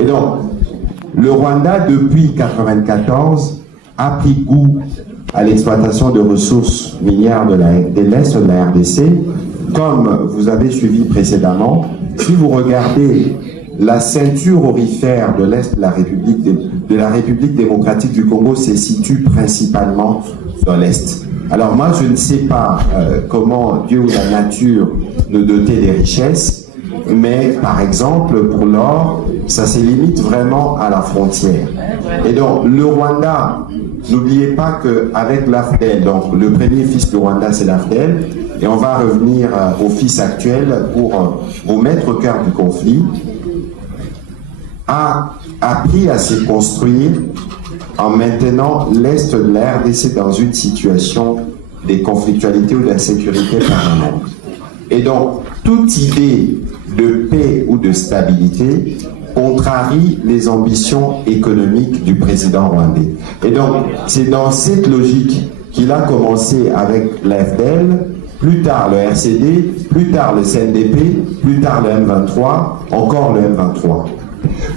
Et donc, le Rwanda, depuis 1994, a pris goût à l'exploitation de ressources minières de l'Est de la RDC. Comme vous avez suivi précédemment, si vous regardez la ceinture aurifère de l'Est de la République démocratique du Congo se situe principalement dans l'Est. Alors moi, je ne sais pas comment Dieu ou la nature nous dotait des richesses, mais par exemple, pour l'or, ça se limite vraiment à la frontière. Et donc, le Rwanda, n'oubliez pas qu'avec l'AFDEL, donc le premier fils du Rwanda, c'est l'AFDEL, et on va revenir au fils actuel pour vous mettre au cœur du conflit, a appris à se construire en maintenant l'Est de la RDC dans une situation de conflictualité ou d'insécurité permanente. Et donc, toute idée de paix ou de stabilité contrarie les ambitions économiques du président rwandais. Et donc, c'est dans cette logique qu'il a commencé avec l'AFDEL, plus tard le RCD, plus tard le CNDP, plus tard le M23, encore le M23.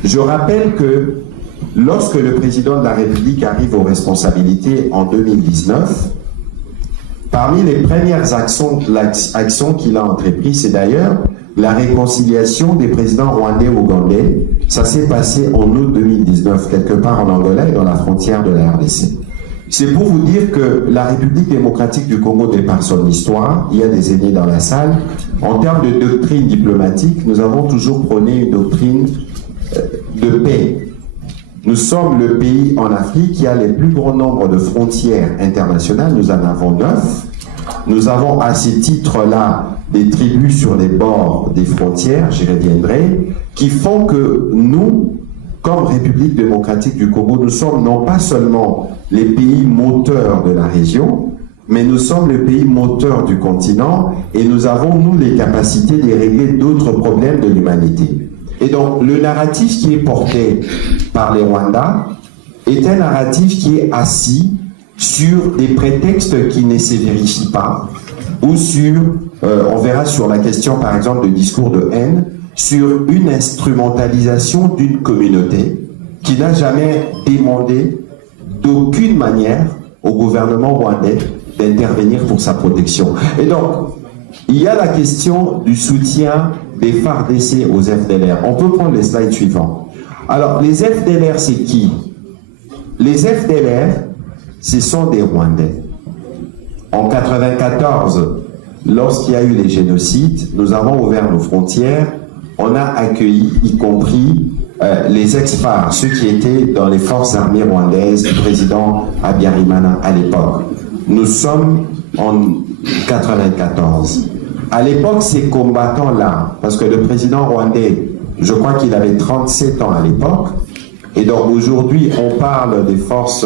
Je rappelle que lorsque le président de la République arrive aux responsabilités en 2019, parmi les premières actions qu'il a entreprises, c'est d'ailleurs la réconciliation des présidents rwandais et ougandais. Ça s'est passé en août 2019, quelque part en Angola et dans la frontière de la RDC. C'est pour vous dire que la République démocratique du Congo, de par son histoire, il y a des aînés dans la salle, en termes de doctrine diplomatique, nous avons toujours prôné une doctrine de paix. Nous sommes le pays en Afrique qui a le plus grand nombre de frontières internationales, nous en avons 9. Nous avons à ces titres-là des tribus sur les bords des frontières, j'y reviendrai, qui font que nous, comme République démocratique du Congo, nous sommes non pas seulement les pays moteurs de la région, mais nous sommes le pays moteur du continent et nous avons, nous, les capacités de régler d'autres problèmes de l'humanité. Et donc, le narratif qui est porté par les Rwandais est un narratif qui est assis sur des prétextes qui ne se vérifient pas, ou sur, on verra sur la question par exemple de discours de haine, sur une instrumentalisation d'une communauté qui n'a jamais demandé d'aucune manière au gouvernement rwandais d'intervenir pour sa protection. Et donc, il y a la question du soutien des FARDC aux FDLR. On peut prendre les slides suivants. Alors, les FDLR, c'est qui? Les FDLR, ce sont des Rwandais. En 1994, lorsqu'il y a eu les génocides, nous avons ouvert nos frontières, on a accueilli, y compris les ex-FAR, ceux qui étaient dans les forces armées rwandaises du président Habyarimana à l'époque. Nous sommes en 1994. À l'époque, ces combattants-là, parce que le président rwandais, je crois qu'il avait 37 ans à l'époque, et donc aujourd'hui, on parle des forces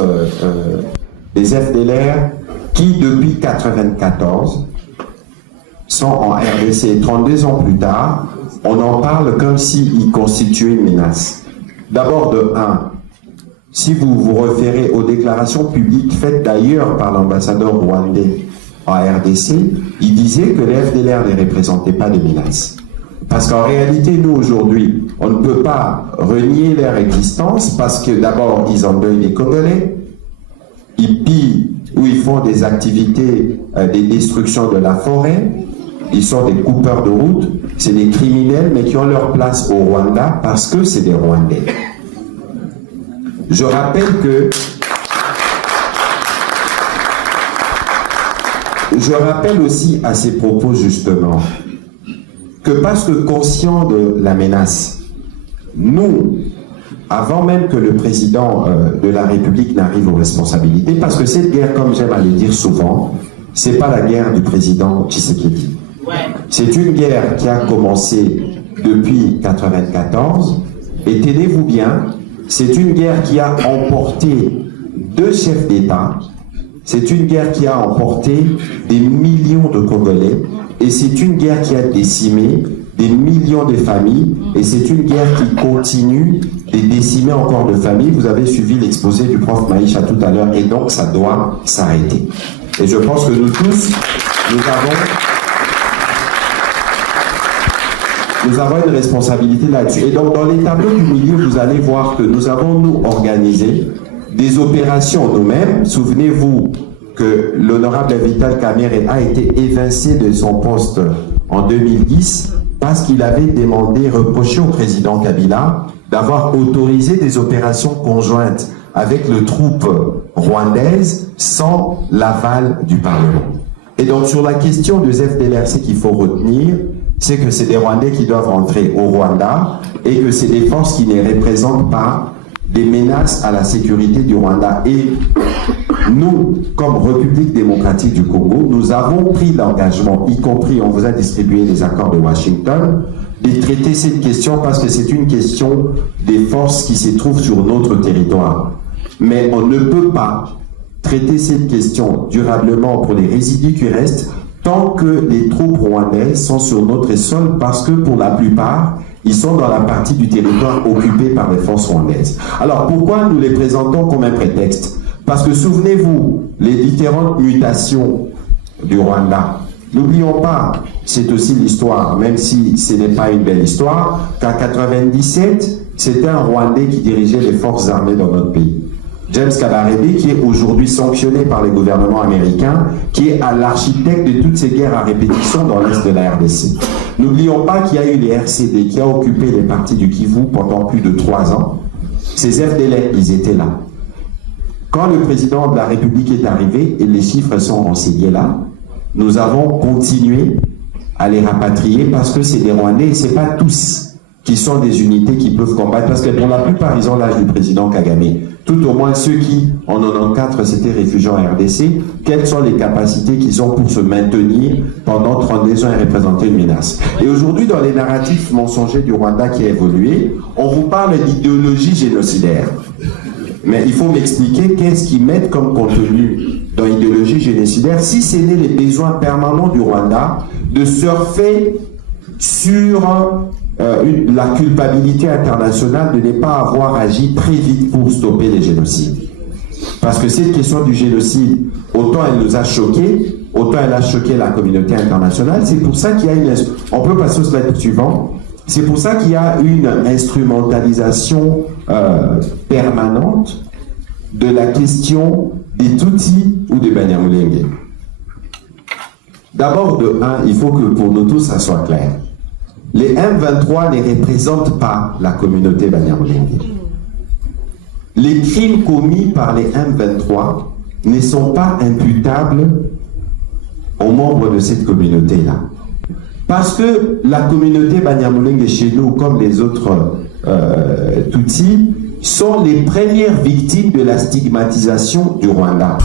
des FDLR qui, depuis 1994, sont en RDC. 32 ans plus tard, on en parle comme s'ils constituaient une menace. D'abord, de 1, si vous vous référez aux déclarations publiques faites d'ailleurs par l'ambassadeur rwandais en RDC, il disait que les FDLR ne représentaient pas de menace. Parce qu'en réalité, nous, aujourd'hui, on ne peut pas renier leur existence parce que d'abord, ils endeuillent les Congolais, ils pillent ou ils font des activités, des destructions de la forêt, ils sont des coupeurs de route, c'est des criminels, mais qui ont leur place au Rwanda parce que c'est des Rwandais. Je rappelle que je rappelle aussi à ces propos justement que parce que conscient de la menace, nous, avant même que le président de la République n'arrive aux responsabilités, parce que cette guerre, comme j'aime à le dire souvent, c'est pas la guerre du président Tshisekedi. C'est une guerre qui a commencé depuis 1994, et tenez-vous bien, c'est une guerre qui a emporté 2 chefs d'État, c'est une guerre qui a emporté des millions de Congolais, et c'est une guerre qui a décimé des millions de familles, et c'est une guerre qui continue de décimer encore de familles. Vous avez suivi l'exposé du prof Maïcha tout à l'heure, et donc ça doit s'arrêter. Et je pense que nous tous, nous avons nous avons une responsabilité là-dessus. Et donc, dans les tableaux du milieu, vous allez voir que nous avons, nous, organisé des opérations nous-mêmes. Souvenez-vous que l'honorable Vital Kamerhe a été évincé de son poste en 2010 parce qu'il avait demandé, reproché au président Kabila d'avoir autorisé des opérations conjointes avec les troupes rwandaises sans l'aval du Parlement. Et donc, sur la question du FDLR, qu'il faut retenir, c'est que c'est des Rwandais qui doivent rentrer au Rwanda et que c'est des forces qui ne représentent pas des menaces à la sécurité du Rwanda. Et nous, comme République démocratique du Congo, nous avons pris l'engagement, y compris, on vous a distribué les accords de Washington, de traiter cette question parce que c'est une question des forces qui se trouvent sur notre territoire. Mais on ne peut pas traiter cette question durablement pour les résidus qui restent tant que les troupes rwandaises sont sur notre sol, parce que pour la plupart, ils sont dans la partie du territoire occupée par les forces rwandaises. Alors pourquoi nous les présentons comme un prétexte? Parce que souvenez-vous, les différentes mutations du Rwanda, n'oublions pas, c'est aussi l'histoire, même si ce n'est pas une belle histoire, qu'en 1997, c'était un Rwandais qui dirigeait les forces armées dans notre pays. James Kabarebe, qui est aujourd'hui sanctionné par les gouvernements américains, qui est à l'architecte de toutes ces guerres à répétition dans l'est de la RDC. N'oublions pas qu'il y a eu les RCD qui a occupé les parties du Kivu pendant plus de 3 ans. Ces FDLR, ils étaient là. Quand le président de la République est arrivé, et les chiffres sont renseignés là, nous avons continué à les rapatrier parce que c'est des Rwandais, et ce n'est pas tous qui sont des unités qui peuvent combattre, parce que pour la plupart, ils ont l'âge du président Kagame. Tout au moins ceux qui, en 94, s'étaient réfugiés en RDC, quelles sont les capacités qu'ils ont pour se maintenir pendant 32 ans et représenter une menace. Et aujourd'hui, dans les narratifs mensongers du Rwanda qui a évolué, on vous parle d'idéologie génocidaire. Mais il faut m'expliquer qu'est-ce qu'ils mettent comme contenu dans l'idéologie génocidaire, si ce n'est les besoins permanents du Rwanda de surfer sur la culpabilité internationale de ne pas avoir agi très vite pour stopper les génocides. Parce que cette question du génocide, autant elle nous a choqués, autant elle a choqué la communauté internationale. C'est pour ça qu'il y a une... On peut passer au slide suivant. C'est pour ça qu'il y a une instrumentalisation permanente de la question des Tutsis ou des Banyamulenge. D'abord, de un, il faut que pour nous tous, ça soit clair. Les M23 ne représentent pas la communauté Banyamulenge. Les crimes commis par les M23 ne sont pas imputables aux membres de cette communauté-là. Parce que la communauté Banyamulenge chez nous, comme les autres Tutsis, sont les premières victimes de la stigmatisation du Rwanda.